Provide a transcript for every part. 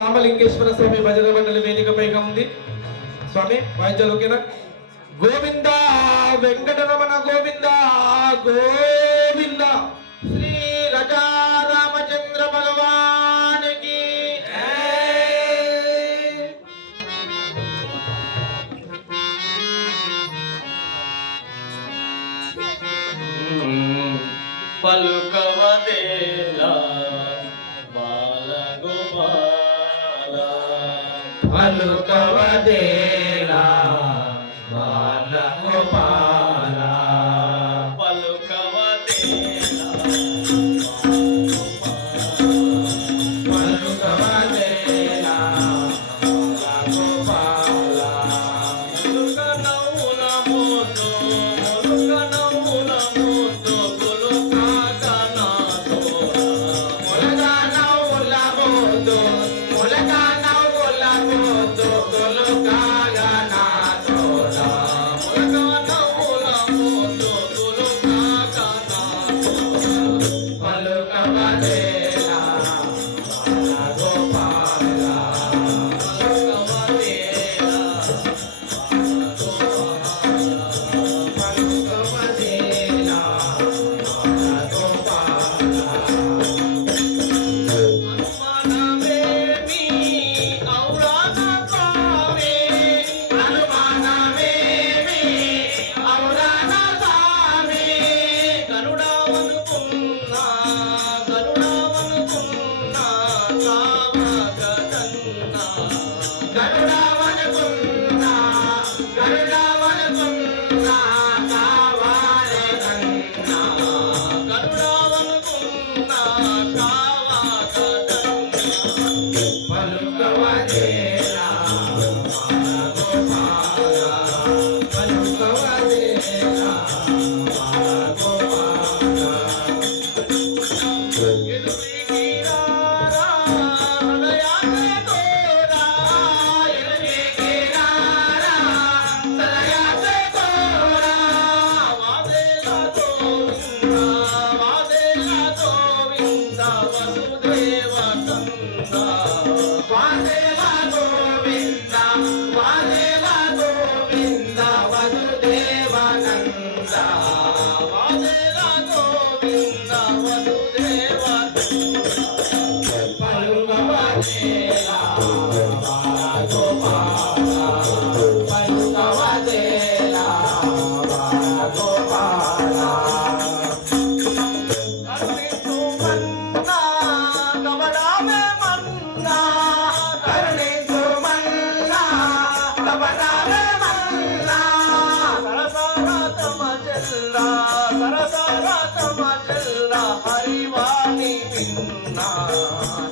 రామలింగేశ్వర స్వామి భజన మండలి వేదికపైగా ఉంది. స్వామి వాయిద్యాలు ఓకేనా? గోవింద వెంకటరమణ గోవింద గోవింద. శ్రీ రజా రామచంద్ర భగవానికి పలుకవదేలా పలుకవదేలా బాలగోపాల పలుకవదేలా పలుకవదేలా బాలగోపాల ములుగనౌల మోదు ములుగనౌల మోదు గులుకాగనాతో ములగానౌల మోదు ములగానౌల మోదు గులుకాగనాతోడా ములుగనౌల మోదు గులుకాగనాతో పలుకవదేలా బాలగోపాల పలుకవదేలా పలుకవదేలా బాలగోపాల అనుమానమేమి ఔరాన స్వామి అనుమానమేమి ఔరాన స్వామి గరుడవనుకున్నా గరుడవనుకున్నా కావగదన్నా గరుడవనుకున్నా గరుడవనుకున్నా కావాలే కన్నా గరుడవనుకున్నా కావగదన్నా పలుకవదేలా బాలగోపాల పలుకవదేలా బాలగోపాల ఎదురికి రారా హృదయాన్ని తోరా ఎదురికి రారా సలయాసే కోరా వాదేలా గోవిందా వాదేలా గోవిందా వసుదేవ నందా వాదేవ గోవింద వాదేవ గోవింద వసుదేవ నంద వాదేలా గోవిందా వసుదేవ పలుకవదేలా బాలగోపాల పలుకవదేలా బాలగోపాల కరుణించుమన్నా కమలామే మన్నా కరుణించుమన్నా కపటాలే మన్నా సరసరాతమ చెల్లా సరసరాతమ చెల్లా హరివాణి విన్నా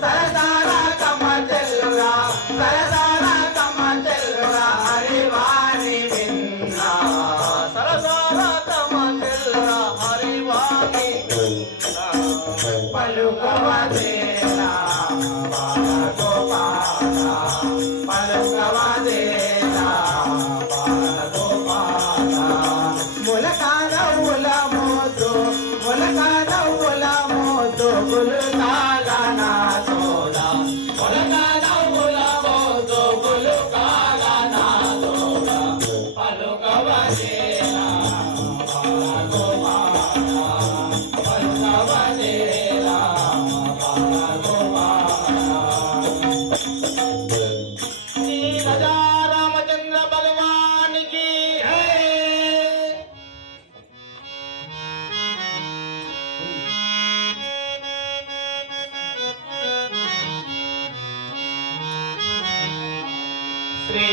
సరదారా కమచెల్లురా సరదారా కమచెల్లురా హరివాణి విన్నా సరసరాతమ చెల్లా హరివాణి విన్నా పలుకవదేలా బాలగోపాల పలుకవదేలా బాలగోపాల ములకానవుల మోదు ములకానవుల మోదు గులుకాగనా తోడా ములకానవుల మోదు గులుకాగనా తోడా పలుకవదేలా బాలగోపాల పలుకవదేలా బాలగోపాల శ్రీ రజా రామచంద్ర భగవానికి హై. శ్రీ